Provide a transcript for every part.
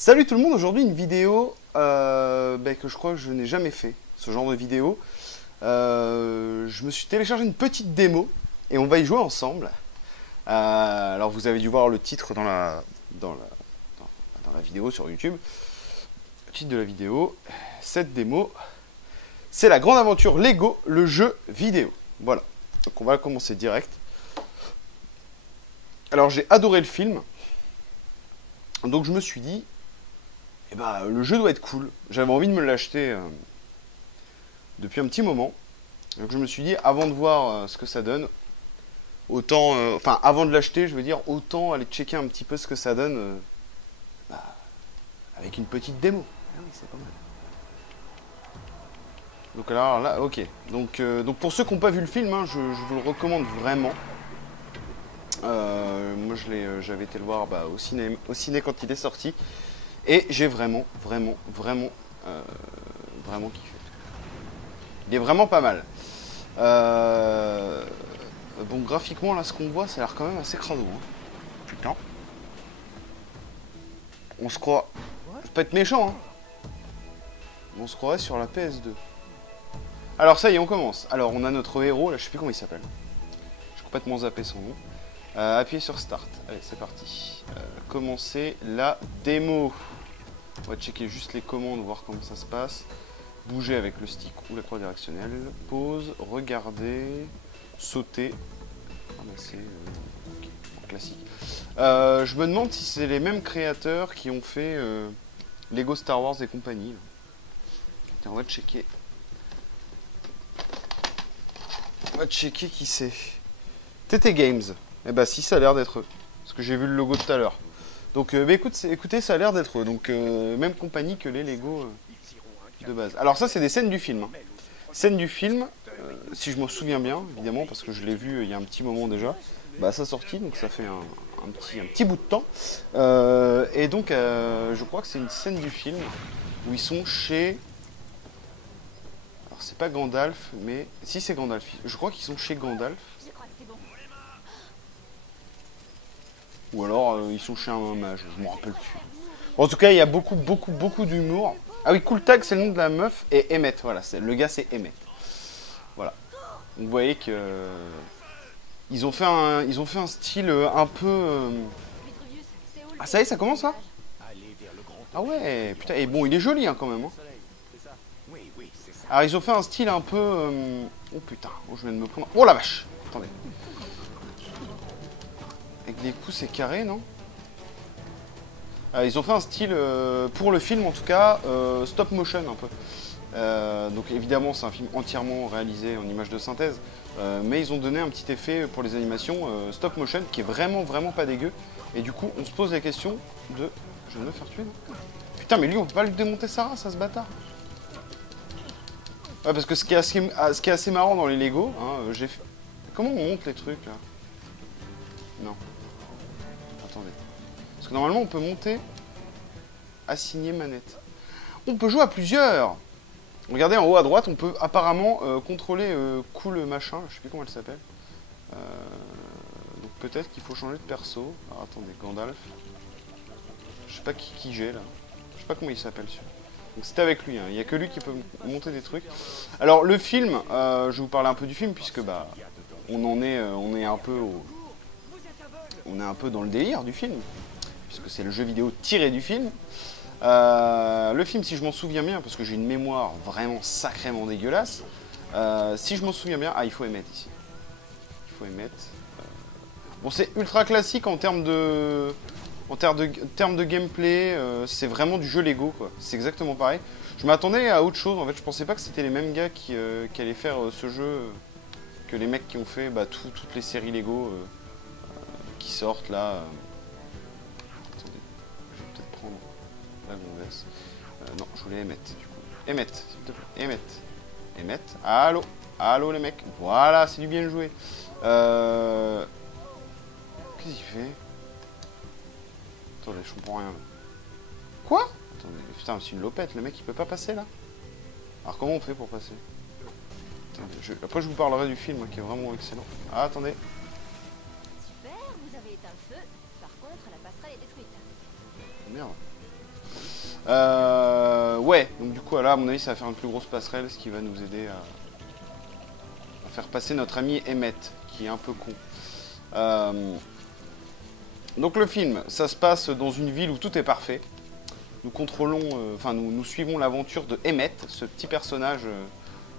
Salut tout le monde, aujourd'hui une vidéo que je crois que je n'ai jamais fait, ce genre de vidéo. Je me suis téléchargé une petite démo et on va y jouer ensemble. Alors vous avez dû voir le titre dans la vidéo sur YouTube. Le titre de la vidéo, cette démo, c'est la grande aventure Lego, le jeu vidéo. Voilà, donc on va commencer direct. Alors j'ai adoré le film, donc je me suis dit, eh ben, le jeu doit être cool. J'avais envie de me l'acheter depuis un petit moment. Donc je me suis dit, avant de voir ce que ça donne, autant, enfin avant de l'acheter, je veux dire, autant aller checker un petit peu ce que ça donne avec une petite démo. Ah oui, c'est pas mal. Donc alors là, ok. Donc pour ceux qui n'ont pas vu le film, hein, je vous le recommande vraiment. Moi j'avais été le voir au ciné quand il est sorti. Et j'ai vraiment kiffé. Il est vraiment pas mal. Bon, graphiquement, là, ce qu'on voit, ça a l'air quand même assez crado. Hein. Putain. On se croit... Je peux pas être méchant, hein. On se croirait sur la PS2. Alors, ça y est, on commence. Alors, on a notre héros, là, je sais plus comment il s'appelle. J'ai complètement zappé son nom. Appuyez sur Start. Allez, c'est parti. Commencer la démo. On va checker juste les commandes, voir comment ça se passe. Bouger avec le stick ou la croix directionnelle. Pause, regarder, sauter. Ah bah c'est okay, classique. Je me demande si c'est les mêmes créateurs qui ont fait Lego Star Wars et compagnie. Tiens, on va checker. On va checker qui c'est. TT Games. Eh bah si, ça a l'air d'être eux. Parce que j'ai vu le logo tout à l'heure. Donc écoutez, ça a l'air d'être eux. Donc même compagnie que les Lego de base. Alors ça, c'est des scènes du film. Hein. Scènes du film, si je me souviens bien, évidemment, parce que je l'ai vu il y a un petit moment déjà, à sa sortie, donc ça fait un petit bout de temps. Et donc, je crois que c'est une scène du film où ils sont chez... Alors c'est pas Gandalf, mais... Si, c'est Gandalf. Je crois qu'ils sont chez Gandalf. Ou alors ils sont chez un mage, je me rappelle plus. En tout cas, il y a beaucoup d'humour. Ah oui, Cool Tag, c'est le nom de la meuf, et Emmett, voilà, le gars c'est Emmett. Voilà. Donc vous voyez que ils ont fait un style un peu. Ah ça y est, ça commence là. Ah ouais, putain, et bon, il est joli hein, quand même. Hein. Alors ils ont fait un style un peu. Oh putain, oh, je viens de me prendre. Oh la vache. Attendez. Avec des coups, c'est carré, non? Ils ont fait un style, pour le film en tout cas, stop motion un peu. Donc évidemment c'est un film entièrement réalisé en images de synthèse, mais ils ont donné un petit effet pour les animations stop motion qui est vraiment pas dégueu. Et du coup on se pose la question de... Je vais me faire tuer non? Putain mais lui on peut pas lui démonter sa race à ce bâtard. Ouais parce que ce qui est assez marrant dans les Lego, hein, j'ai fait... Comment on monte les trucs là? Non. Attendez. Parce que normalement on peut monter, assigner manette. On peut jouer à plusieurs. Regardez en haut à droite, on peut apparemment contrôler cool machin, je sais plus comment elle s'appelle. Donc peut-être qu'il faut changer de perso. Alors attendez, Gandalf. Je sais pas qui j'ai là. Je sais pas comment il s'appelle celui-là. Donc c'était avec lui, hein. Il n'y a que lui qui peut monter des trucs. Alors le film, je vais vous parler un peu du film puisque on est un peu dans le délire du film. Puisque c'est le jeu vidéo tiré du film. Le film, si je m'en souviens bien, parce que j'ai une mémoire vraiment sacrément dégueulasse, si je m'en souviens bien... Ah, il faut émettre ici. Il faut émettre. Bon, c'est ultra classique en termes de... En termes de gameplay, c'est vraiment du jeu Lego, quoi. C'est exactement pareil. Je m'attendais à autre chose, en fait. Je pensais pas que c'était les mêmes gars qui allaient faire ce jeu que les mecs qui ont fait toutes les séries Lego qui sortent, là... non, je voulais émettre du coup. Émettre, s'il te plaît. Émettre. Émettre. Allô. Allô les mecs. Voilà, c'est du bien joué. Qu'est-ce qu'il fait? Attendez, je comprends rien. Quoi? Attendez, putain, c'est une lopette. Le mec, il peut pas passer là? Alors comment on fait pour passer? Attendez, après, je vous parlerai du film qui est vraiment excellent. Ah, attendez. Super, vous avez éteint le feu. Par contre, la passerelle est détruite. Merde. Ouais, donc du coup, là, à mon avis, ça va faire une plus grosse passerelle, ce qui va nous aider à faire passer notre ami Emmett, qui est un peu con. Donc le film, ça se passe dans une ville où tout est parfait. Nous contrôlons, enfin nous suivons l'aventure de Emmett, ce petit personnage.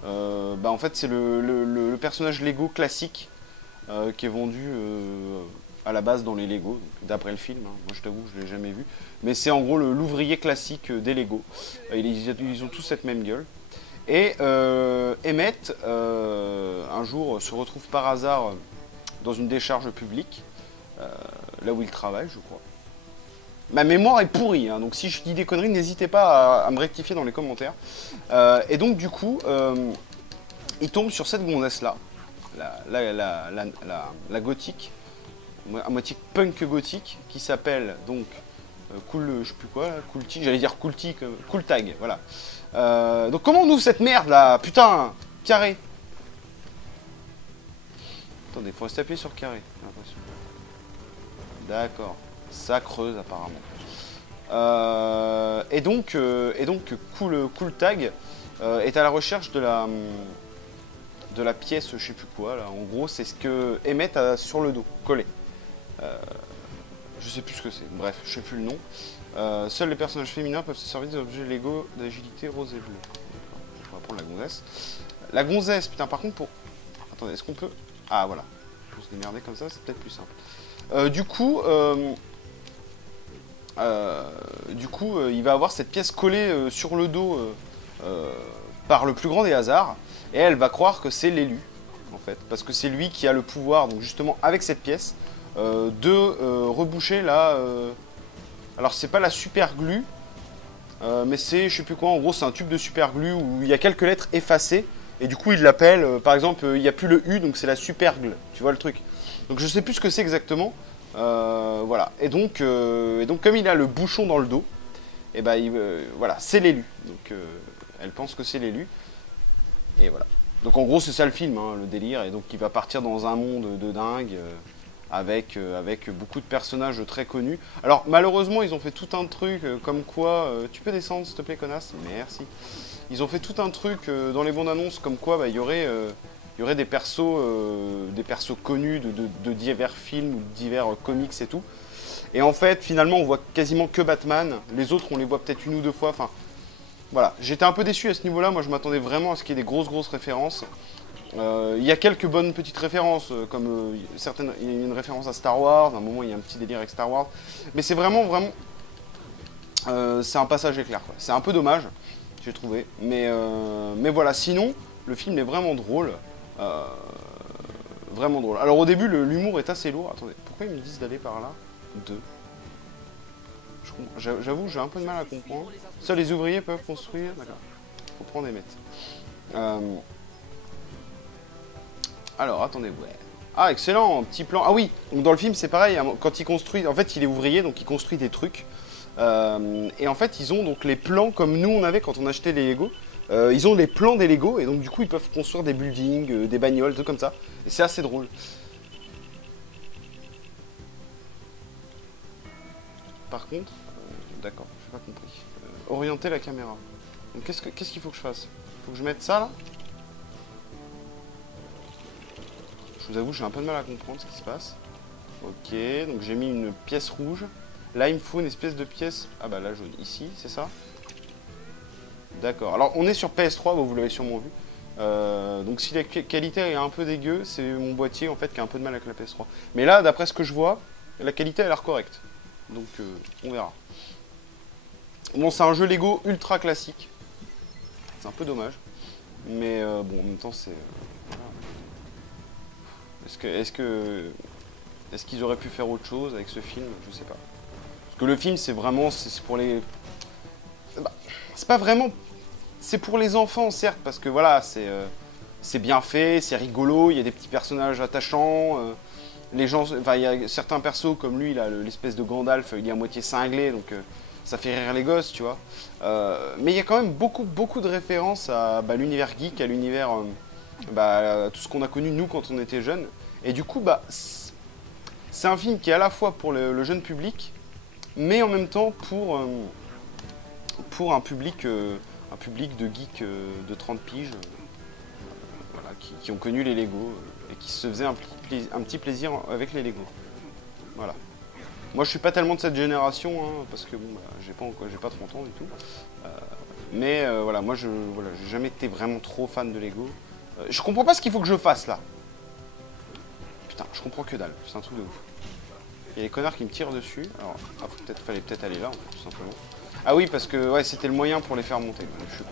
En fait, c'est le personnage Lego classique qui est vendu à la base dans les Lego, d'après le film. Hein. Moi, je t'avoue, je ne l'ai jamais vu. Mais c'est en gros l'ouvrier classique des Lego. Ils ont tous cette même gueule. Et Emmett, un jour, se retrouve par hasard dans une décharge publique, là où il travaille, je crois. Ma mémoire est pourrie, hein, donc si je dis des conneries, n'hésitez pas à me rectifier dans les commentaires. Et donc, du coup, il tombe sur cette gonzesse-là, la gothique, à moitié punk gothique, qui s'appelle donc Cool, je sais plus quoi, Cool Tig, j'allais dire Cool Tig, Cool Tag, voilà. Donc comment on ouvre cette merde là? Putain, carré. Attendez, il faut rester appuyé sur carré, j'ai l'impression. D'accord, ça creuse apparemment. Et donc Cool Tag est à la recherche de la pièce, je sais plus quoi là. En gros, c'est ce que Emmett a sur le dos, collé. Je sais plus ce que c'est. Bref, je sais plus le nom. Seuls les personnages féminins peuvent se servir des objets Lego d'agilité rose et bleu. On va prendre la gonzesse. La gonzesse, putain, par contre, pour... Attendez, est-ce qu'on peut... Ah, voilà. Pour se démerder comme ça, c'est peut-être plus simple. Du coup, il va avoir cette pièce collée sur le dos par le plus grand des hasards. Et elle va croire que c'est l'élu, en fait. Parce que c'est lui qui a le pouvoir, donc justement, avec cette pièce... de reboucher là. Alors c'est pas la super glue, mais c'est je sais plus quoi. En gros, c'est un tube de super glue où il y a quelques lettres effacées et du coup il l'appelle. Par exemple, il n'y a plus le U, donc c'est la super glue. Tu vois le truc. Donc je sais plus ce que c'est exactement. Voilà. Et donc comme il a le bouchon dans le dos, et ben voilà, c'est l'élu. Donc elle pense que c'est l'élu. Et voilà. Donc en gros c'est ça le film, hein, le délire. Et donc il va partir dans un monde de dingue. Avec beaucoup de personnages très connus. Alors malheureusement ils ont fait tout un truc comme quoi... tu peux descendre s'il te plaît connasse? Merci. Ils ont fait tout un truc dans les bandes annonces comme quoi il y aurait des persos connus de divers films ou de divers comics et tout. Et en fait finalement on voit quasiment que Batman. Les autres on les voit peut-être une ou deux fois. Enfin voilà, j'étais un peu déçu à ce niveau là. Moi je m'attendais vraiment à ce qu'il y ait des grosses références. Il y a quelques bonnes petites références, comme certaines, il y a une référence à Star Wars, à un moment il y a un petit délire avec Star Wars, mais c'est vraiment, c'est un passage éclair, quoi. C'est un peu dommage, j'ai trouvé, mais voilà, sinon, le film est vraiment drôle, vraiment drôle. Alors au début, l'humour est assez lourd, attendez, pourquoi ils me disent d'aller par là? J'avoue, j'ai un peu de mal à comprendre. Seuls les ouvriers peuvent construire, d'accord, faut prendre et mettre. Alors, attendez, ouais. Ah, excellent, petit plan. Ah oui, donc dans le film, c'est pareil, hein, quand il construit... En fait, il est ouvrier, donc il construit des trucs. Et en fait, ils ont donc les plans comme nous, on avait quand on achetait les Lego. Ils ont les plans des Lego, et donc du coup, ils peuvent construire des buildings, des bagnoles, tout comme ça. Et c'est assez drôle. Par contre... D'accord, j'ai pas compris. Orienter la caméra. Donc qu'est-ce qu'il faut que je fasse? Faut que je mette ça, là? Je vous avoue, j'ai un peu de mal à comprendre ce qui se passe. Ok, donc j'ai mis une pièce rouge. Là, il me faut une espèce de pièce... Ah bah là, jaune. Ici, c'est ça? D'accord. Alors, on est sur PS3, vous l'avez sûrement vu. Donc si la qualité est un peu dégueu, c'est mon boîtier, en fait, qui a un peu de mal avec la PS3. Mais là, d'après ce que je vois, la qualité a l'air correcte. Donc, on verra. Bon, c'est un jeu Lego ultra classique. C'est un peu dommage. Mais bon, en même temps, c'est... Est-ce qu'ils auraient pu faire autre chose avec ce film? Je sais pas. Parce que le film, c'est vraiment... C'est pour les... Bah, c'est pas vraiment... C'est pour les enfants, certes, parce que voilà, c'est bien fait, c'est rigolo, il y a des petits personnages attachants. Les gens... Enfin, il y a certains persos, comme lui, là, l'espèce de Gandalf, il est à moitié cinglé, donc... ça fait rire les gosses, tu vois. Mais il y a quand même beaucoup de références à l'univers geek, à l'univers... tout ce qu'on a connu, nous, quand on était jeunes. Et du coup, c'est un film qui est à la fois pour le jeune public, mais en même temps pour un public de geeks de 30 piges, voilà, qui ont connu les Lego et qui se faisaient un petit plaisir avec les Lego. Voilà. Moi je suis pas tellement de cette génération, hein, parce que bon, bah, j'ai pas 30 ans du tout. Mais voilà, moi j'ai jamais été vraiment trop fan de Lego. Je comprends pas ce qu'il faut que je fasse là. Putain, je comprends que dalle, c'est un truc de ouf. Il y a les connards qui me tirent dessus. Alors, fallait peut-être aller là, en fait, tout simplement. Ah oui, parce que ouais, c'était le moyen pour les faire monter. Donc, je suis con.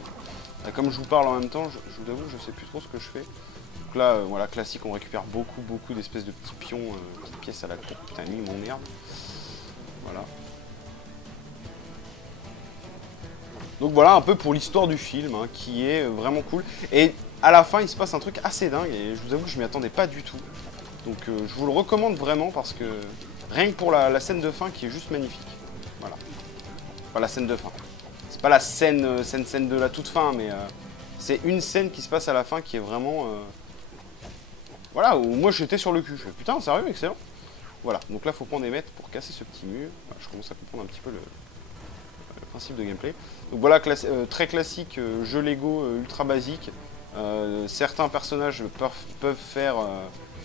Comme je vous parle en même temps, je vous avoue, je sais plus trop ce que je fais. Donc là, voilà, classique, on récupère beaucoup d'espèces de petits pions, petites pièces à la con. Putain, lui, il m'emmerde. Voilà. Donc voilà un peu pour l'histoire du film, hein, qui est vraiment cool. Et à la fin, il se passe un truc assez dingue, et je vous avoue que je m'y attendais pas du tout. Donc je vous le recommande vraiment, parce que rien que pour la scène de fin qui est juste magnifique. Voilà. Pas la scène de fin. C'est pas la scène de la toute fin, mais c'est une scène qui se passe à la fin qui est vraiment... Voilà, où moi j'étais sur le cul. Je fais, putain, sérieux, excellent. Voilà, donc là, faut prendre des mètres pour casser ce petit mur. Voilà, je commence à comprendre un petit peu le principe de gameplay. Donc voilà, très classique, jeu Lego ultra basique. Certains personnages peuvent faire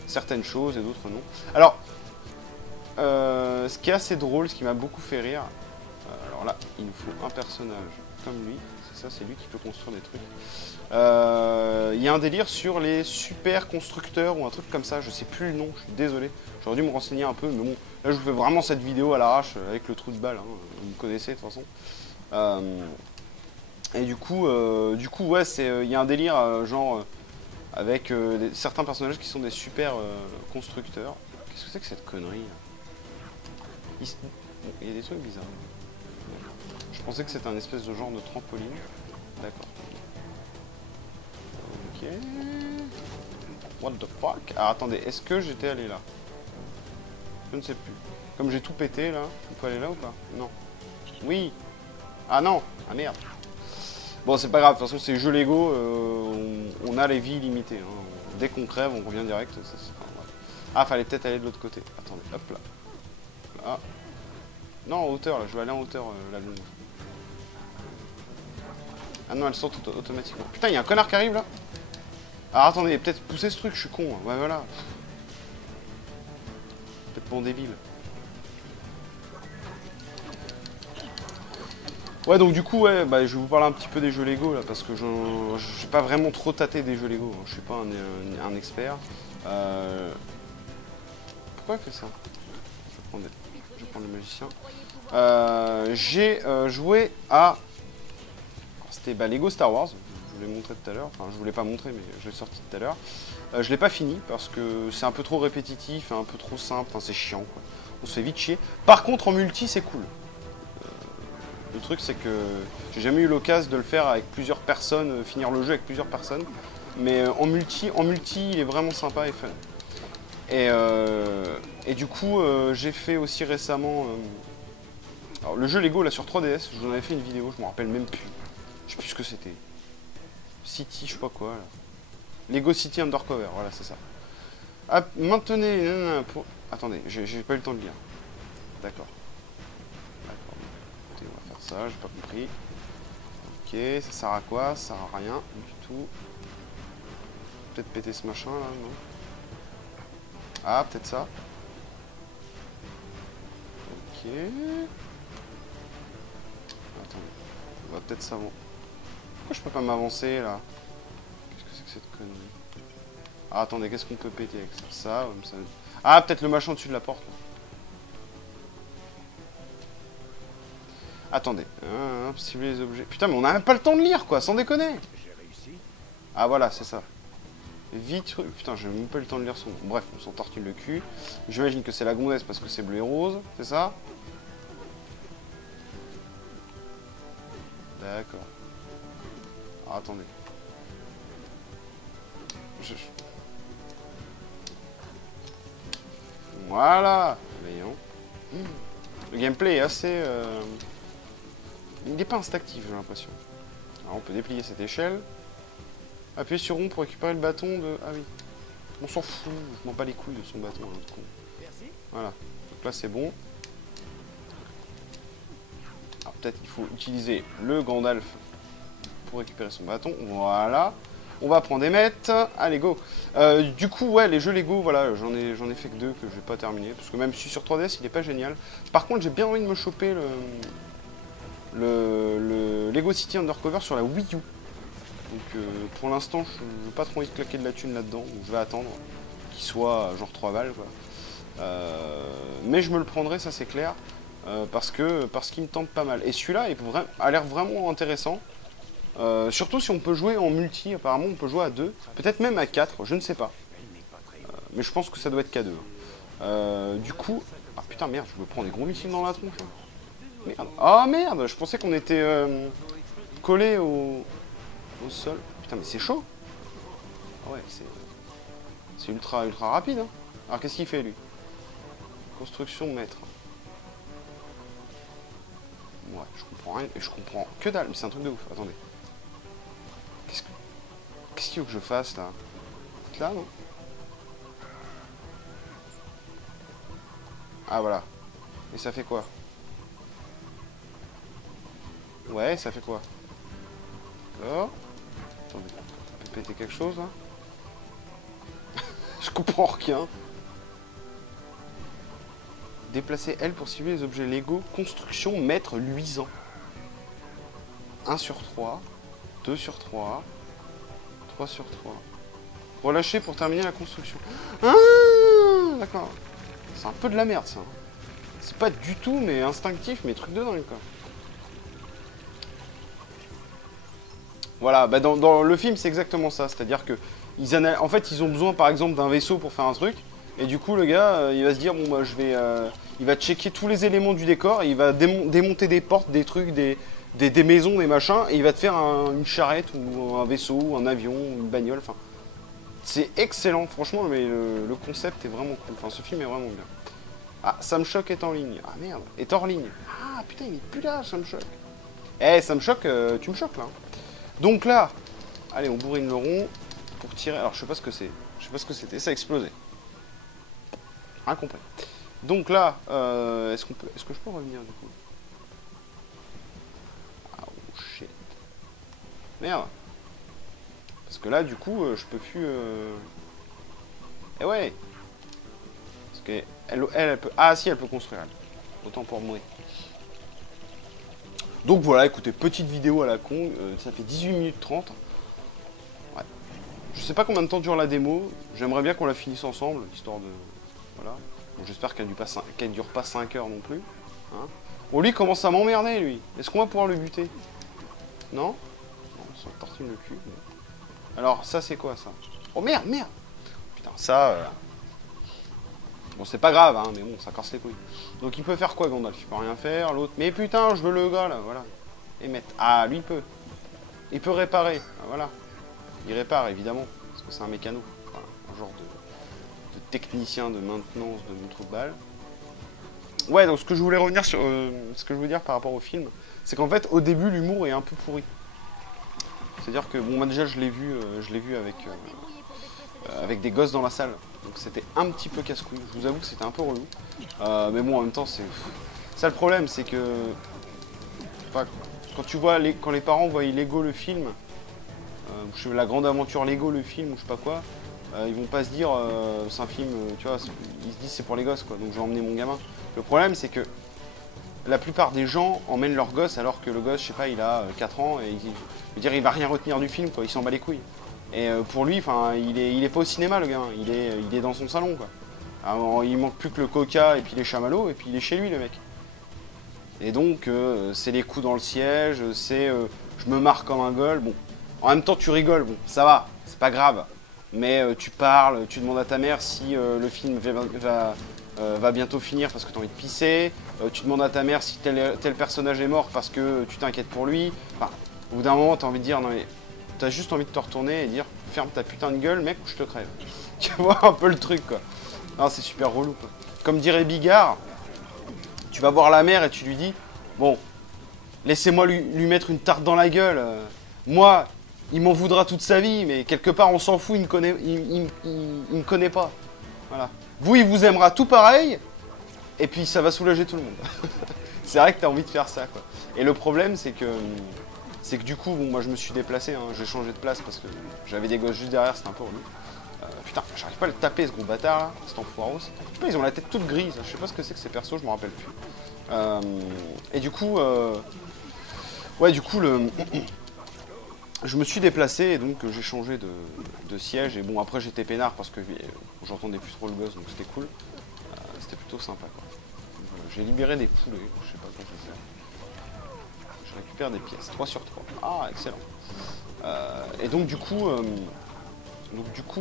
certaines choses et d'autres non. Alors, ce qui est assez drôle, ce qui m'a beaucoup fait rire, alors là, il nous faut un personnage comme lui. C'est ça, c'est lui qui peut construire des trucs. Il y a un délire sur les super constructeurs ou un truc comme ça, je sais plus le nom, je suis désolé. J'aurais dû me renseigner un peu, mais bon, là je vous fais vraiment cette vidéo à l'arrache avec le trou de balle, hein, vous me connaissez de toute façon. Et du coup, ouais, il y a un délire genre avec certains personnages qui sont des super constructeurs. Qu'est-ce que c'est que cette connerie là? Il y a des trucs bizarres. Je pensais que c'était un espèce de genre de trampoline. D'accord. Ok. What the fuck? Alors attendez, est-ce que j'étais allé là? Je ne sais plus. Comme j'ai tout pété là, on peut aller là ou pas? Non. Oui. Ah non. Ah merde. Bon, c'est pas grave, de toute façon c'est jeu Lego, on a les vies limitées. Hein. Dès qu'on crève, on revient direct. Ah, fallait peut-être aller de l'autre côté. Attendez, hop là. Là. Non, en hauteur là, je vais aller en hauteur la lune. Ah non, elle saute automatiquement. Putain, il y a un connard qui arrive là. Alors attendez, peut-être pousser ce truc, je suis con. Hein. Ouais, voilà. Peut-être bon débile. Ouais, donc du coup, ouais, bah, je vais vous parler un petit peu des jeux Lego là, parce que j'ai pas vraiment trop tâté des jeux Lego. Hein. Je suis pas un expert. Pourquoi il fait ça? Je vais prendre le magicien. J'ai joué à... C'était Lego Star Wars. Je vous l'ai montré tout à l'heure. Enfin, je vous l'ai pas montré, mais je l'ai sorti tout à l'heure. Je l'ai pas fini parce que c'est un peu trop répétitif, un peu trop simple. Enfin, c'est chiant, quoi. On se fait vite chier. Par contre, en multi, c'est cool. Le truc, c'est que j'ai jamais eu l'occasion de le faire avec plusieurs personnes, finir le jeu avec plusieurs personnes. Mais en multi, il est vraiment sympa et fun. Et du coup, j'ai fait aussi récemment... alors, le jeu Lego, là, sur 3DS, je vous en avais fait une vidéo, je me rappelle même plus. Je sais plus ce que c'était. City, je sais pas quoi, là. Lego City Undercover, voilà, c'est ça. Ah, maintenez... pour... Attendez, j'ai pas eu le temps de lire. D'accord. Écoutez, on va faire ça, j'ai pas compris. Ok, ça sert à quoi? Ça sert à rien du tout. Peut-être péter ce machin, là, non? Ah, peut-être ça. Ok. Attendez, on va peut-être ça. Pourquoi je peux pas m'avancer, là? Qu'est-ce que c'est que cette connerie? Ah, attendez, qu'est-ce qu'on peut péter avec ça? Ça... Ah, peut-être le machin au-dessus de la porte, là. Attendez, cibler les objets. Putain, mais on a même pas le temps de lire, quoi, sans déconner. Ah, voilà, c'est ça. Vite, putain, j'ai même pas eu le temps de lire son nom. Bref, on s'en tortille le cul. J'imagine que c'est la gonzesse parce que c'est bleu et rose, c'est ça? D'accord. Ah, attendez. Voilà. Voyons. Le gameplay est assez... Il n'est pas instinctif, j'ai l'impression. Alors, on peut déplier cette échelle. Appuyez sur rond pour récupérer le bâton de... Ah oui. On s'en fout, je m'en bats les couilles de son bâton, hein, de con. Voilà. Donc là, c'est bon. Alors, peut-être qu'il faut utiliser le Gandalf pour récupérer son bâton. Voilà. On va prendre des mètres. Allez, go. Du coup, ouais, les jeux Lego, voilà, j'en ai fait que 2 que j'ai pas terminé. Parce que même si sur 3DS, il est pas génial. Par contre, j'ai bien envie de me choper le Lego City Undercover sur la Wii U. Donc, pour l'instant, je n'ai pas trop envie de claquer de la thune là-dedans. Donc, je vais attendre qu'il soit genre 3 balles, quoi. Mais je me le prendrai, ça c'est clair. Parce qu'il me tente pas mal. Et celui-là a l'air vraiment intéressant. Surtout si on peut jouer en multi, apparemment on peut jouer à 2, peut-être même à 4, je ne sais pas. Mais je pense que ça doit être qu'à 2. Du coup... Ah putain merde, je me prends des gros missiles dans la tronche. Hein. Merde. Ah merde, je pensais qu'on était collé au sol. Putain mais c'est chaud. Ah ouais, c'est ultra rapide. Hein. Alors qu'est-ce qu'il fait lui? Construction maître. Ouais, je comprends rien, je comprends que dalle, mais c'est un truc de ouf, attendez. Qu'est-ce qu'il faut que je fasse là? Là, non? Ah voilà. Et ça fait quoi? Ouais, ça fait quoi? D'accord. Attendez, ça peut péter quelque chose là? Je comprends rien. Déplacer L pour cibler les objets Lego. Construction maître luisant. 1 sur 3. 2 sur 3. 3 sur 3. Relâcher pour terminer la construction. Ah, d'accord. C'est un peu de la merde ça. C'est pas du tout mais instinctif mais truc de dingue quoi. Voilà, bah dans le film c'est exactement ça. C'est-à-dire que en fait ils ont besoin par exemple d'un vaisseau pour faire un truc. Et du coup le gars il va se dire bon bah je vais il va checker tous les éléments du décor et il va démonter des portes, des trucs, des maisons, des machins, et il va te faire une charrette ou un vaisseau, ou un avion, ou une bagnole, enfin. C'est excellent, franchement, mais le concept est vraiment cool. Enfin, ce film est vraiment bien. Ah, Sam Shock est en ligne. Ah merde, est hors ligne. Ah putain, il est plus là, Sam Shock. Eh, Sam Shock, tu me choques là. Donc là, allez, on bourrine le rond pour tirer. Alors, je sais pas ce que c'est. Je sais pas ce que c'était, ça a explosé. Rien compris. Donc là, est-ce que je peux revenir du coup? Oh shit. Merde. Parce que là, du coup, je peux plus... Eh ouais. Parce que elle peut... Ah si, elle peut construire, elle. Autant pour mourir. Donc voilà, écoutez, petite vidéo à la con. Ça fait 18 minutes 30. Ouais. Je sais pas combien de temps dure la démo. J'aimerais bien qu'on la finisse ensemble, histoire de... Voilà. Bon, j'espère qu'elle dure pas 5 heures non plus. Hein. Oh, lui commence à m'emmerder, lui. Est-ce qu'on va pouvoir le buter? Non? Non, ça tortille le cul. Mais... Alors, ça, c'est quoi, ça? Oh, merde, merde! Putain, ça... Bon, c'est pas grave, hein, mais bon, ça casse les couilles. Donc, il peut faire quoi, Gandalf? Il peut rien faire, l'autre... Mais putain, je veux le gars, là, voilà. Et mettre... Ah, lui, il peut. Il peut réparer, ah, voilà. Il répare, évidemment, parce que c'est un mécano. Voilà, un genre de technicien de maintenance de mon trou de balle. Ouais, donc ce que je voulais revenir sur... ce que je voulais dire par rapport au film, c'est qu'en fait, au début, l'humour est un peu pourri. C'est-à-dire que, bon, moi déjà, je l'ai vu avec des gosses dans la salle. Donc c'était un petit peu casse-couille. Je vous avoue que c'était un peu relou. Mais bon, en même temps, c'est... Ça, le problème, c'est que... Enfin, quand tu vois... Quand les parents voient Lego le film, la grande aventure Lego le film, ou je sais pas quoi, ils vont pas se dire... c'est un film, tu vois, ils se disent c'est pour les gosses, quoi. Donc je vais emmener mon gamin. Le problème, c'est que la plupart des gens emmènent leur gosse alors que le gosse, je sais pas, il a 4 ans et il va rien retenir du film, quoi. Il s'en bat les couilles. Et pour lui, enfin, il est pas au cinéma, le gamin. Il est dans son salon, quoi. Alors, il manque plus que le coca et puis les chamallows et puis il est chez lui, le mec. Et donc, c'est les coups dans le siège, c'est je me marre comme un gueule. Bon, en même temps, tu rigoles, bon, ça va, c'est pas grave. Mais tu parles, tu demandes à ta mère si le film va bientôt finir parce que tu as envie de pisser. Tu demandes à ta mère si tel personnage est mort parce que tu t'inquiètes pour lui. Enfin, au bout d'un moment, tu as envie de dire, non mais tu as juste envie de te retourner et dire, ferme ta putain de gueule, mec, ou je te crève. Tu vois un peu le truc, quoi. Non, c'est super relou, quoi. Comme dirait Bigard, tu vas voir la mère et tu lui dis, bon, laissez-moi lui mettre une tarte dans la gueule. Moi, il m'en voudra toute sa vie, mais quelque part, on s'en fout, il me connaît pas. Voilà. Vous, il vous aimera tout pareil, et puis ça va soulager tout le monde. C'est vrai que t'as envie de faire ça, quoi. Et le problème, c'est que du coup, bon, moi je me suis déplacé, hein, j'ai changé de place parce que j'avais des gosses juste derrière, c'était un peu relou. Putain, j'arrive pas à le taper ce gros bâtard là, cet enfoiros. Putain, ils ont la tête toute grise, je sais pas ce que c'est que ces persos, je me rappelle plus. Et du coup, ouais, du coup, je me suis déplacé et donc j'ai changé de siège. Et bon, après j'étais peinard parce que j'entendais plus trop le gosse, donc c'était cool. C'était plutôt sympa, quoi. Voilà, j'ai libéré des poulets, je sais pas quoi je vais faire. Je récupère des pièces, 3 sur 3. Ah, excellent. Et donc du coup,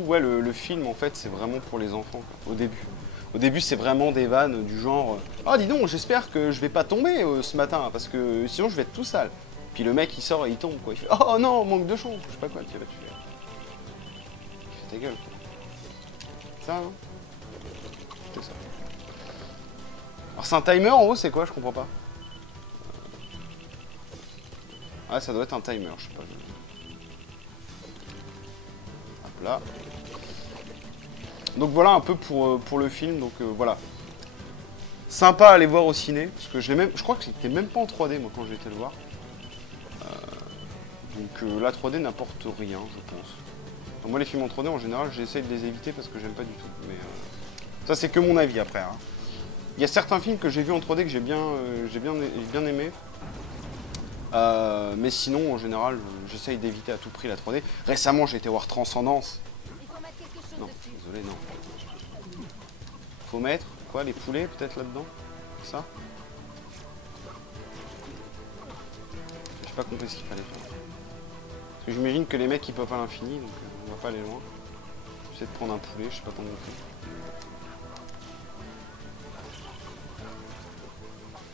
ouais, le film en fait c'est vraiment pour les enfants, quoi, au début. Au début c'est vraiment des vannes du genre ah dis donc, j'espère que je vais pas tomber ce matin parce que sinon je vais être tout sale. Puis le mec il sort et il tombe, quoi. Il fait oh non, manque de chance, je sais pas quoi, puis là tu fais ta gueule, quoi. Ça, hein. C'est ça. Alors c'est un timer en haut, c'est quoi? Je comprends pas. Ah, ça doit être un timer, je sais pas. Hop là. Donc voilà un peu pour le film, donc voilà. Sympa à aller voir au ciné, parce que je crois que j'étais même pas en 3D moi quand j'ai été le voir. Donc la 3D n'apporte rien, je pense. Enfin, moi les films en 3D en général j'essaye de les éviter parce que j'aime pas du tout. Mais ça c'est que mon avis après. Hein. Il y a certains films que j'ai vus en 3D que j'ai bien aimé. Mais sinon en général j'essaye d'éviter à tout prix la 3D. Récemment j'ai été voir Transcendance. Non, désolé, non. Faut mettre quoi, les poulets peut-être là-dedans? Ça? J'ai pas compris ce qu'il fallait faire. Parce que j'imagine que les mecs ils peuvent à l'infini, donc on va pas aller loin. J'essaie de prendre un poulet, je sais pas tant non plus.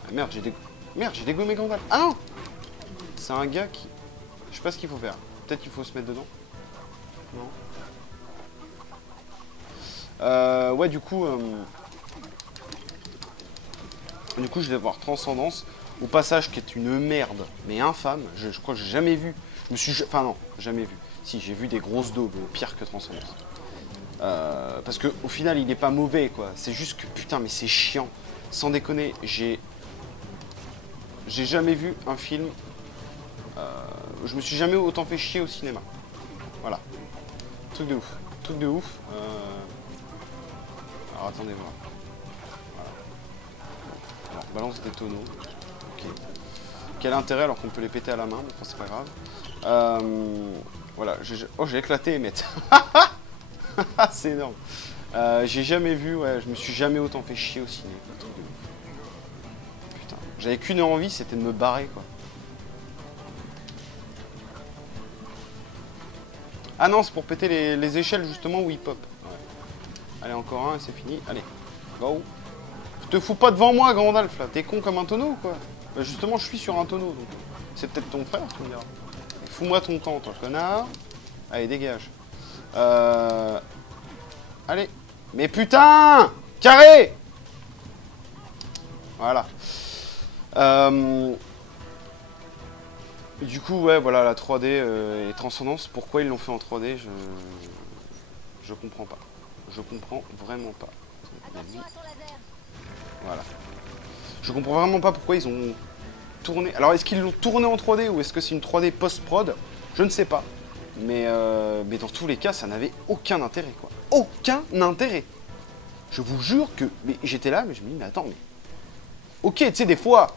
Ah merde, j'ai dégommé Gandalf. Ah non! C'est un gars qui... Je sais pas ce qu'il faut faire. Peut-être qu'il faut se mettre dedans. Non. Ouais, du coup, je vais voir Transcendance. Au passage, qui est une merde, mais infâme. Je crois que j'ai jamais vu. Enfin non, jamais vu. Si, j'ai vu des grosses daubes pire que Transcendance. Parce que au final, il est pas mauvais, quoi. C'est juste que putain, mais c'est chiant. Sans déconner, j'ai jamais vu un film. Je me suis jamais autant fait chier au cinéma. Voilà. Truc de ouf. Truc de ouf. Alors attendez voir. Voilà. Alors, balance des tonneaux. Ok. Quel intérêt alors qu'on peut les péter à la main, mais enfin c'est pas grave. Voilà. Oh, j'ai éclaté, mec. C'est énorme. J'ai jamais vu, ouais, je me suis jamais autant fait chier au ciné. Truc de ouf. Putain. J'avais qu'une envie, c'était de me barrer, quoi. Ah non, c'est pour péter les échelles justement où il pop. Ouais. Allez, encore un et c'est fini. Allez, go. Te fous pas devant moi, Gandalf, là. T'es con comme un tonneau ou quoi? Bah justement, je suis sur un tonneau, donc c'est peut-être ton frère, tu me diras. Fous-moi ton temps, toi, connard. Allez, dégage. Allez. Mais putain! Carré! Voilà. Du coup, ouais, voilà, la 3D et Transcendance, pourquoi ils l'ont fait en 3D, je comprends pas. Je comprends vraiment pas. Voilà. Je comprends vraiment pas pourquoi ils ont tourné... Alors, est-ce qu'ils l'ont tourné en 3D ou est-ce que c'est une 3D post-prod? Je ne sais pas. Mais dans tous les cas, ça n'avait aucun intérêt, quoi. Aucun intérêt. Je vous jure que... Mais j'étais là, mais je me dis, mais attends, mais... Ok, tu sais, des fois,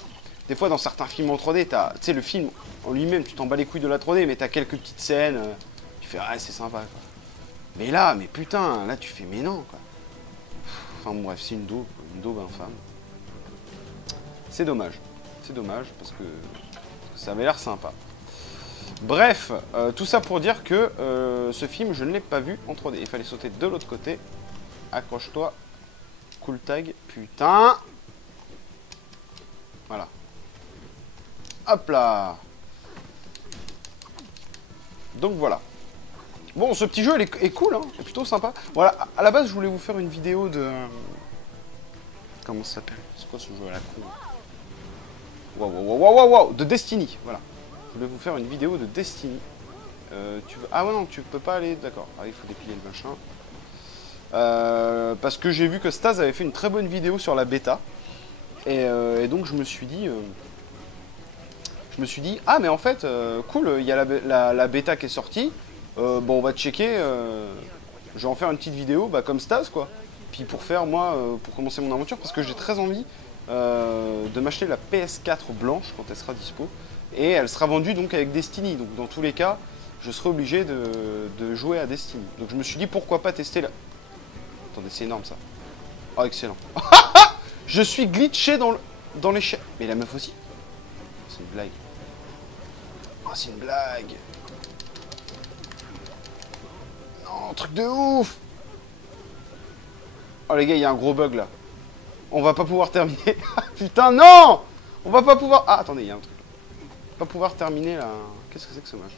dans certains films en 3D, tu sais, le film en lui-même, tu t'en bats les couilles de la 3D, mais t'as quelques petites scènes, tu fais, ah, c'est sympa, quoi. Mais là, mais putain, là, tu fais, mais non, quoi. Enfin, bon, bref, c'est une daube infâme. C'est dommage, parce que ça avait l'air sympa. Bref, tout ça pour dire que ce film, je ne l'ai pas vu en 3D. Il fallait sauter de l'autre côté. Accroche-toi. Cool tag, putain. Voilà. Hop là. Donc voilà. Bon, ce petit jeu, est cool, hein, c'est plutôt sympa. Voilà, à la base, je voulais vous faire une vidéo de... Comment ça s'appelle? C'est quoi ce jeu à la con? Waouh, de Destiny, voilà. Je voulais vous faire une vidéo de Destiny. Ah ouais, non, tu peux pas aller... D'accord, ah, il faut dépiler le machin. Parce que j'ai vu que Staz avait fait une très bonne vidéo sur la bêta. Et donc je me suis dit... ah mais en fait, cool, il y a la bêta qui est sortie. Bon, on va checker. Je vais en faire une petite vidéo, bah, comme Stas, quoi. Puis pour faire, moi, pour commencer mon aventure, parce que j'ai très envie de m'acheter la PS4 blanche quand elle sera dispo. Et elle sera vendue donc avec Destiny. Donc dans tous les cas, je serai obligé de jouer à Destiny. Donc je me suis dit, pourquoi pas tester la... Attendez, c'est énorme ça. Oh, excellent. Je suis glitché dans l'échelle. Mais la meuf aussi. C'est une blague. Oh, c'est une blague. Non, truc de ouf. Oh les gars, il y a un gros bug là. On va pas pouvoir terminer. Putain, non. On va pas pouvoir... Ah, attendez, il y a un truc. On va pas pouvoir terminer là. Qu'est-ce que c'est que ce machin?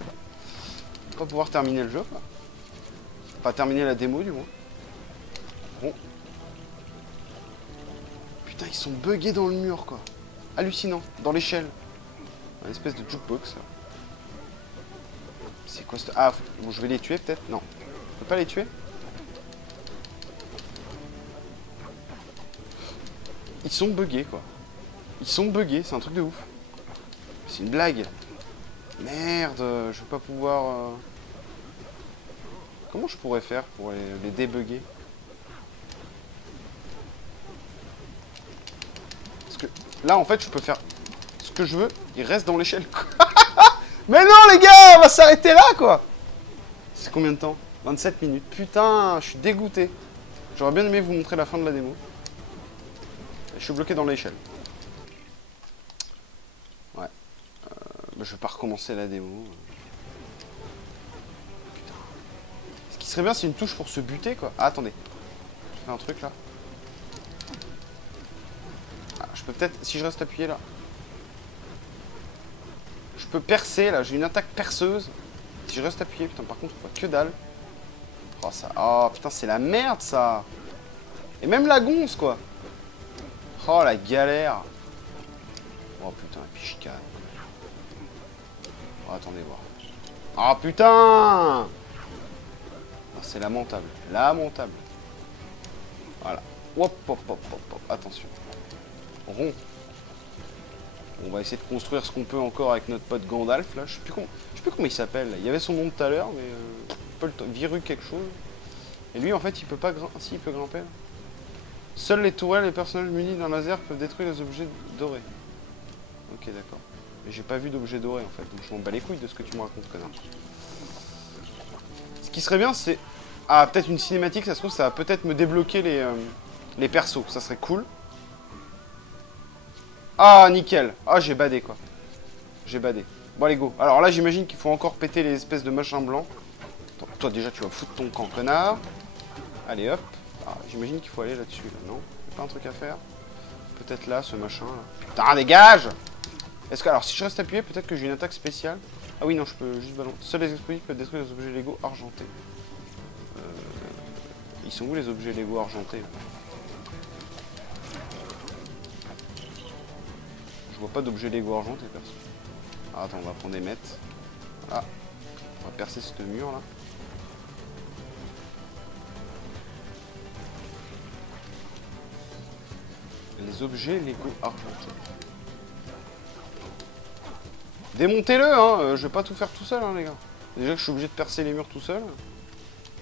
On va pas pouvoir terminer le jeu là. Pas terminer la démo du moins. Bon. Putain, ils sont buggés dans le mur quoi. Hallucinant. Dans l'échelle. Une espèce de jukebox là. C'est quoi ce... Ah, bon, je vais les tuer peut-être. Non. Je peux pas les tuer. Ils sont buggés quoi. Ils sont buggés, c'est un truc de ouf. C'est une blague. Merde, je vais pas pouvoir... Comment je pourrais faire pour les débugger? Parce que là en fait je peux faire ce que je veux, il reste dans l'échelle. Mais non les gars, on va s'arrêter là quoi. C'est combien de temps? 27 minutes. Putain, je suis dégoûté. J'aurais bien aimé vous montrer la fin de la démo. Je suis bloqué dans l'échelle. Ouais. Bah, je vais pas recommencer la démo. Putain. Ce qui serait bien, c'est une touche pour se buter, quoi. Ah, attendez. Je fais un truc, là. Ah, je peux peut-être... Si je reste appuyé, là. Je peux percer, là. J'ai une attaque perceuse. Si je reste appuyé, putain, par contre, on voit que dalle. Oh, ça... Oh, putain, c'est la merde, ça. Et même la gonze, quoi. Oh la galère. Oh putain, et puis je calme. Oh, attendez voir. Oh putain. Oh, c'est lamentable. Lamentable. Voilà. Hop, hop, hop, hop, hop. Attention. Rond. On va essayer de construire ce qu'on peut encore avec notre pote Gandalf là. Je sais plus comment il s'appelle. Il y avait son nom tout à l'heure, mais Viru quelque chose. Et lui en fait il peut pas grimper. Si, il peut grimper. Là. Seuls les tourelles et les personnages munis d'un laser peuvent détruire les objets dorés. Ok, d'accord. Mais j'ai pas vu d'objets dorés en fait, donc je m'en bats les couilles de ce que tu me racontes, connard. Ce qui serait bien, c'est... Ah, peut-être une cinématique, ça se trouve, ça va peut-être me débloquer les persos, ça serait cool. Ah, nickel. Ah, j'ai badé, quoi. J'ai badé. Bon, allez, go. Alors là, j'imagine qu'il faut encore péter les espèces de machins blancs. Attends, toi, déjà, tu vas foutre ton camp, connard. Allez, hop. Ah, j'imagine qu'il faut aller là-dessus, là. Non? Y'a pas un truc à faire? Peut-être là, ce machin, là. Putain, dégage! Est-ce que, alors, si je reste appuyé, peut-être que j'ai une attaque spéciale. Ah oui, non, je peux juste balancer. Seuls les explosifs peuvent détruire les objets Lego argentés. Ils sont où, les objets Lego argentés? Je vois pas d'objets Lego argentés, perso. Ah, attends, on va prendre des mètres. Voilà. On va percer ce mur, là. Les objets Lego argentés. Démontez-le, hein. Je vais pas tout faire tout seul, hein, les gars. Déjà que je suis obligé de percer les murs tout seul.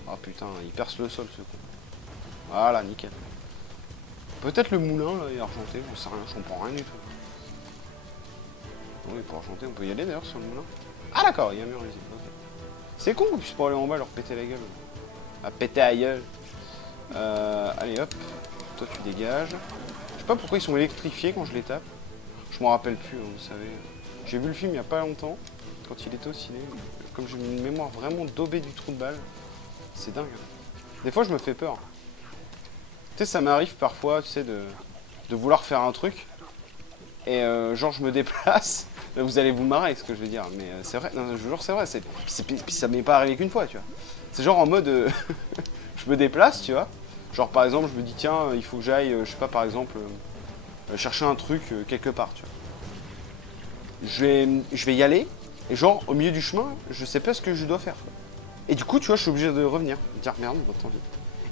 Ah putain, il perce le sol, ce con. Voilà, nickel. Peut-être le moulin, là, est argenté. Je sais rien, je comprends rien du tout. Oui, pour argenter, on peut y aller, d'ailleurs, sur le moulin. Ah d'accord, il y a un mur ici. Okay. C'est con qu'on puisse pas aller en bas et leur péter la gueule. À péter la gueule. Allez, hop. Toi, tu dégages. Je sais pas pourquoi ils sont électrifiés quand je les tape. Je m'en rappelle plus, hein, vous savez. J'ai vu le film il y a pas longtemps, quand il était au ciné. Comme j'ai une mémoire vraiment daubée du trou de balle, c'est dingue. Des fois, je me fais peur. Tu sais, ça m'arrive parfois, tu sais, de vouloir faire un truc. Et genre, je me déplace. Là, vous allez vous marrer avec ce que je veux dire. Mais c'est vrai, non, je vous jure, c'est vrai. Puis ça m'est pas arrivé qu'une fois, tu vois. C'est genre en mode... je me déplace, tu vois. Genre, par exemple, je me dis, tiens, il faut que j'aille, je sais pas, par exemple, chercher un truc quelque part, tu vois. Je vais y aller, et genre, au milieu du chemin, je sais pas ce que je dois faire. Et du coup, tu vois, je suis obligé de revenir. Me dire, merde, attends vite.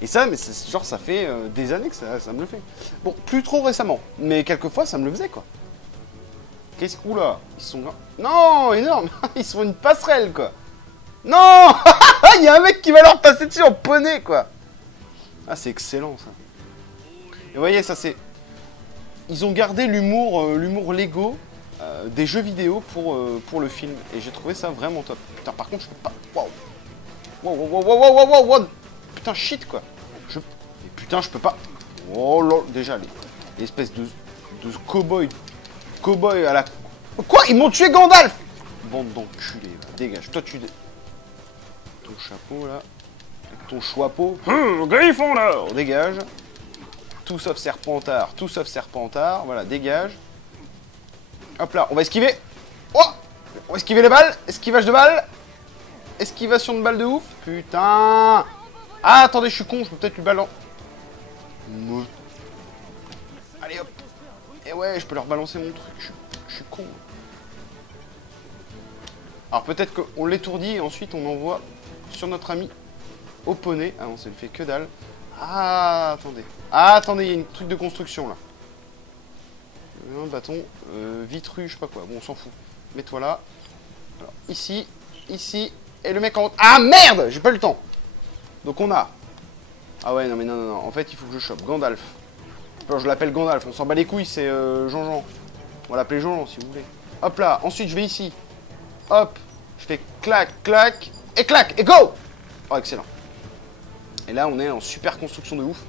Et ça, mais genre, ça fait des années que ça me le fait. Bon, plus trop récemment, mais quelquefois, ça me le faisait, quoi. Qu'est-ce que... Oula, ils sont... Non, énorme. Ils sont une passerelle, quoi. Non. Il y a un mec qui va leur passer dessus en poney, quoi. Ah, c'est excellent, ça. Et vous voyez, ça, c'est... Ils ont gardé l'humour Lego des jeux vidéo pour le film. Et j'ai trouvé ça vraiment top. Putain, par contre, je peux pas... Waouh. Wow. Putain, shit, quoi. Et putain, je peux pas... Oh là, déjà, l'espèce de cow-boy à la... Quoi? Ils m'ont tué Gandalf! Bande d'enculés, dégage. Toi, ton chapeau, là. Avec ton chapeau. Gryffondor! Dégage. Tout sauf Serpentard. Voilà, dégage. Hop là, on va esquiver. Oh! On va esquiver les balles. Esquivage de balles. Esquivation de balles de ouf. Putain! Ah, attendez, je suis con, je peux peut-être lui balancer. Allez, hop. Et ouais, je peux leur balancer mon truc. Je suis con. Alors peut-être qu'on l'étourdit et ensuite on envoie sur notre ami au poney. Ah non, ça ne fait que dalle. Ah, attendez. Ah, attendez, il y a une truc de construction là. Un bâton. Vitru, je sais pas quoi. Bon, on s'en fout. Mets-toi là. Alors, ici. Et le mec en haut. Ah, merde! J'ai pas eu le temps. Donc on a... Ah ouais, non. En fait, il faut que je chope Gandalf. Alors, je l'appelle Gandalf. On s'en bat les couilles, c'est Jean-Jean. On va l'appeler Jean-Jean si vous voulez. Hop là. Ensuite, je vais ici. Hop. Je fais clac, et go! Oh, excellent. Et là, on est en super construction de ouf.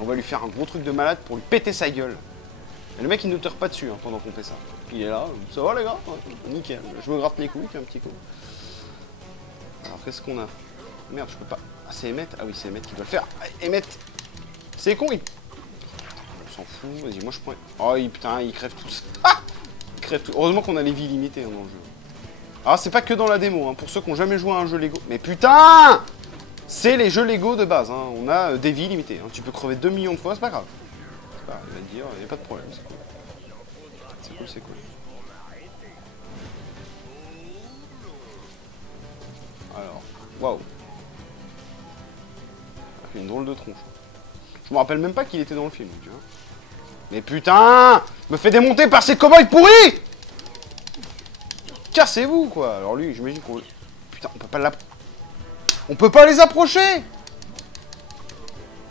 On va lui faire un gros truc de malade pour lui péter sa gueule. Et le mec, il ne tire pas dessus hein, pendant qu'on fait ça. Puis il est là. Ça va, les gars? Ouais, nickel. Je me gratte les couilles, puis un petit coup. Alors, qu'est-ce qu'on a? Merde, je peux pas. Ah, c'est Emmett? Ah oui, c'est Emmett qui doit le faire. Emmett! C'est con, il... On s'en fout. Vas-y, moi je prends... Oh, putain, ils crèvent tous. Ah! Ils crèvent tous. Heureusement qu'on a les vies limitées hein, dans le jeu. Alors, c'est pas que dans la démo, hein, pour ceux qui n'ont jamais joué à un jeu Lego. Mais putain! C'est les jeux Lego de base. Hein. On a des vies limitées. Hein. Tu peux crever 2 millions de fois, c'est pas grave. Il va te dire, il n'y a pas de problème. C'est cool. Alors, waouh. Il a une drôle de tronche. Je me rappelle même pas qu'il était dans le film, tu vois. Mais putain! Me fait démonter par ces cow-boys pourris! Cassez-vous, quoi! Alors lui, j'imagine qu'on... Putain, on peut pas les approcher!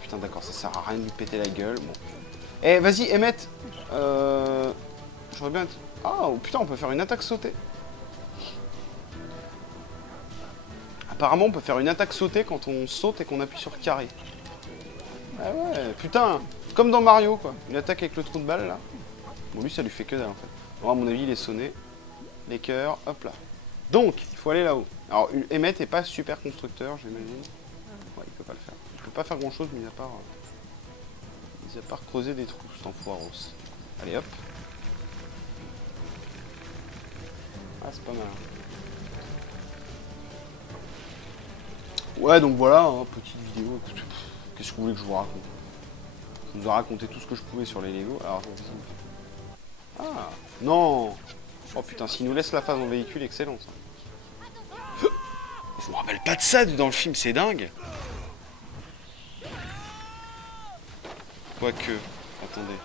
Putain, d'accord, ça sert à rien de lui péter la gueule, bon. Eh, vas-y, Emmett. J'aurais bien... Ah, oh, putain, on peut faire une attaque sautée. Apparemment, on peut faire une attaque sautée quand on saute et qu'on appuie sur carré. Ah ouais, putain, comme dans Mario, quoi. Une attaque avec le trou de balle, là. Bon, lui, ça lui fait que dalle, en fait. Bon, à mon avis, il est sonné. Les cœurs, hop là. Donc, il faut aller là-haut. Alors, Emmett est pas super constructeur, j'imagine. Ouais, il peut pas le faire. Il peut pas faire grand-chose, mis à part creuser des trous, cet enfoiros. Allez, hop. Ah, c'est pas mal. Ouais, donc voilà, hein, petite vidéo. Qu'est-ce que vous voulez que je vous raconte? Je vous ai raconté tout ce que je pouvais sur les Lego. Alors, ah, non! Oh putain, s'il nous laisse la phase en véhicule, excellent ça. Je me rappelle pas de ça dans le film, c'est dingue! Quoique, attendez.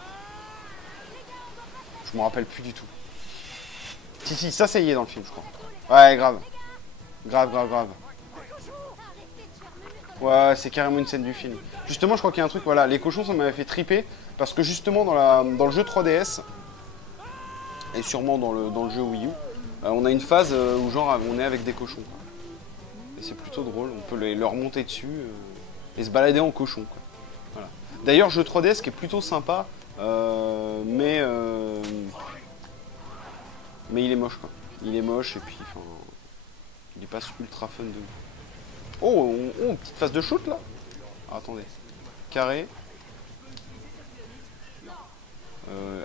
Je me rappelle plus du tout. Si, ça, ça y est dans le film, je crois. Ouais, grave. Grave. Ouais, c'est carrément une scène du film. Justement, je crois qu'il y a un truc, voilà, les cochons, ça m'avait fait triper, parce que justement, dans le jeu 3DS, et sûrement dans le jeu Wii U, on a une phase où genre, on est avec des cochons. Quoi. Et c'est plutôt drôle, on peut leur monter dessus, et se balader en cochon. Quoi. Voilà. D'ailleurs, jeu 3DS qui est plutôt sympa, mais il est moche, quoi. Il est moche, et puis, enfin, il est pas ultra fun de... Oh, petite phase de shoot là. Ah, attendez. Carré.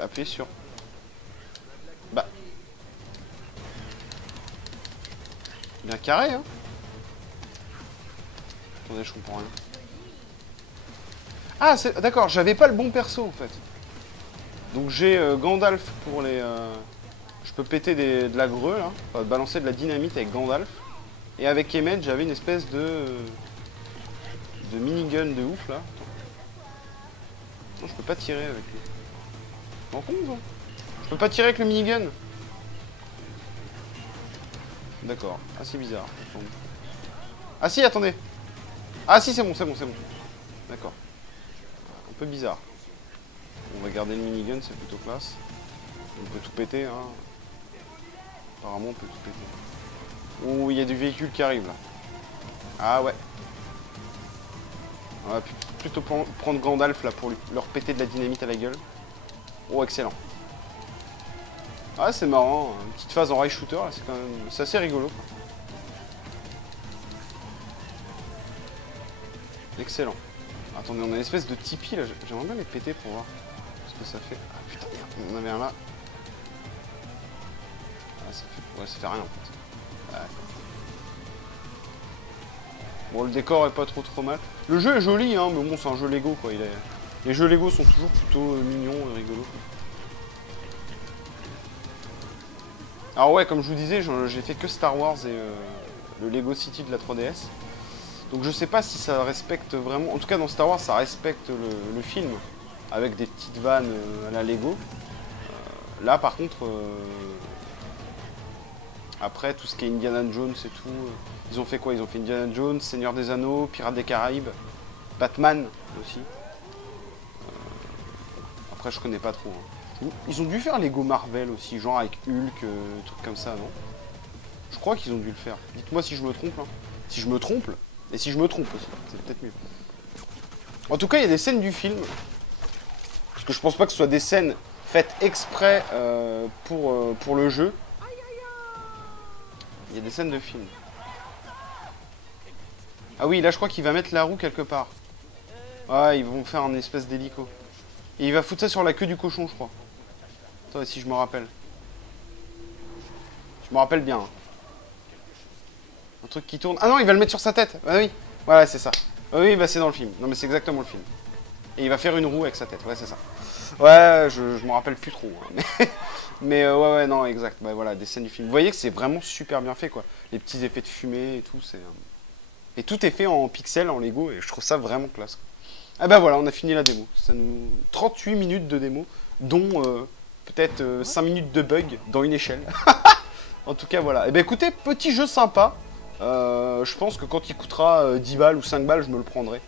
Appuyez sur. Bah. Bien carré, hein. Attendez, je comprends rien. Ah, d'accord, j'avais pas le bon perso en fait. Donc j'ai Gandalf pour les... Je peux péter de la greu là. Enfin, balancer de la dynamite avec Gandalf. Et avec Emmett, j'avais une espèce de de minigun de ouf là. Non, je peux pas tirer avec lui. Tu te rends compte, ça? Je peux pas tirer avec le minigun. D'accord. Ah, c'est bizarre. Ah si, attendez. Ah si, c'est bon, c'est bon, c'est bon. D'accord. Un peu bizarre. On va garder le minigun, c'est plutôt classe. On peut tout péter, hein. Apparemment, on peut tout péter. Oh, il y a du véhicule qui arrive, là. Ah ouais. On va plutôt prendre Gandalf, là, pour leur péter de la dynamite à la gueule. Oh, excellent. Ah, c'est marrant. Une petite phase en rail shooter, là, c'est quand même... C'est assez rigolo, quoi. Excellent. Attendez, on a une espèce de tipi, là. J'aimerais bien les péter pour voir ce que ça fait. Ah, putain, merde. On en avait un là. Ah, ça fait... Ouais, ça fait rien, en fait. Ouais. Bon, le décor est pas trop mal. Le jeu est joli, hein, mais bon, c'est un jeu Lego, quoi. Les jeux Lego sont toujours plutôt mignons et rigolos. Alors ouais, comme je vous disais, j'ai fait que Star Wars et le Lego City de la 3DS. Donc je sais pas si ça respecte vraiment... En tout cas, dans Star Wars, ça respecte le film, avec des petites vannes à la Lego. Là, par contre... Après, tout ce qui est Indiana Jones et tout... Ils ont fait quoi? Ils ont fait Indiana Jones, Seigneur des Anneaux, Pirates des Caraïbes, Batman aussi. Après, je connais pas trop. Hein. Ils ont dû faire Lego Marvel aussi, genre avec Hulk, trucs comme ça, non? Je crois qu'ils ont dû le faire. Dites-moi si je me trompe. Hein. Si je me trompe, et si je me trompe aussi, c'est peut-être mieux. En tout cas, il y a des scènes du film. Parce que je pense pas que ce soit des scènes faites exprès pour le jeu. Il y a des scènes de film. Ah oui, là je crois qu'il va mettre la roue quelque part. Ah, ils vont faire un espèce d'hélico. Et il va foutre ça sur la queue du cochon, je crois. Attends, si je me rappelle. Je me rappelle bien. Hein. Un truc qui tourne. Ah non, il va le mettre sur sa tête. Ah oui. Voilà, c'est ça. Ah oui, bah c'est dans le film. Non, mais c'est exactement le film. Et il va faire une roue avec sa tête. Ouais, c'est ça. Ouais, je me rappelle plus trop. Hein. Mais ouais, non, exact. Bah voilà, des scènes du film. Vous voyez que c'est vraiment super bien fait, quoi. Les petits effets de fumée et tout, c'est... Et tout est fait en pixels, en Lego, et je trouve ça vraiment classe. Ah bah voilà, on a fini la démo. Ça nous... 38 minutes de démo, dont peut-être 5 minutes de bug dans une échelle. En tout cas, voilà. Et bah écoutez, petit jeu sympa. Je pense que quand il coûtera 10 balles ou 5 balles, je me le prendrai.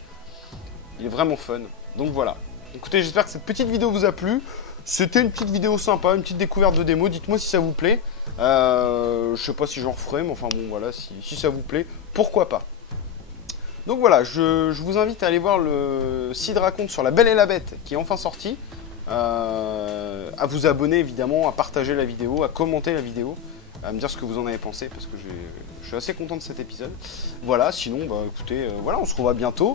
Il est vraiment fun. Donc voilà. Écoutez, j'espère que cette petite vidéo vous a plu. C'était une petite vidéo sympa, une petite découverte de démo. Dites-moi si ça vous plaît. Je sais pas si j'en referai, mais enfin bon, voilà, si ça vous plaît, pourquoi pas. Donc voilà, je vous invite à aller voir le Sid raconte sur La Belle et la Bête qui est enfin sorti. À vous abonner évidemment, à partager la vidéo, à commenter la vidéo, à me dire ce que vous en avez pensé parce que je suis assez content de cet épisode. Voilà, sinon, bah écoutez, voilà, on se revoit bientôt.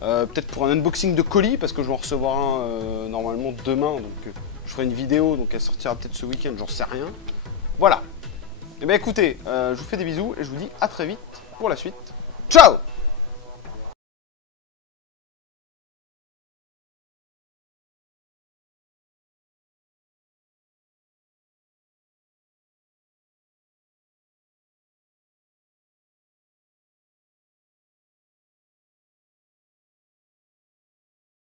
Peut-être pour un unboxing de colis parce que je vais en recevoir un normalement demain. Donc je ferai une vidéo, donc elle sortira peut-être ce week-end, j'en sais rien. Voilà. Et bien écoutez, je vous fais des bisous et je vous dis à très vite pour la suite. Ciao!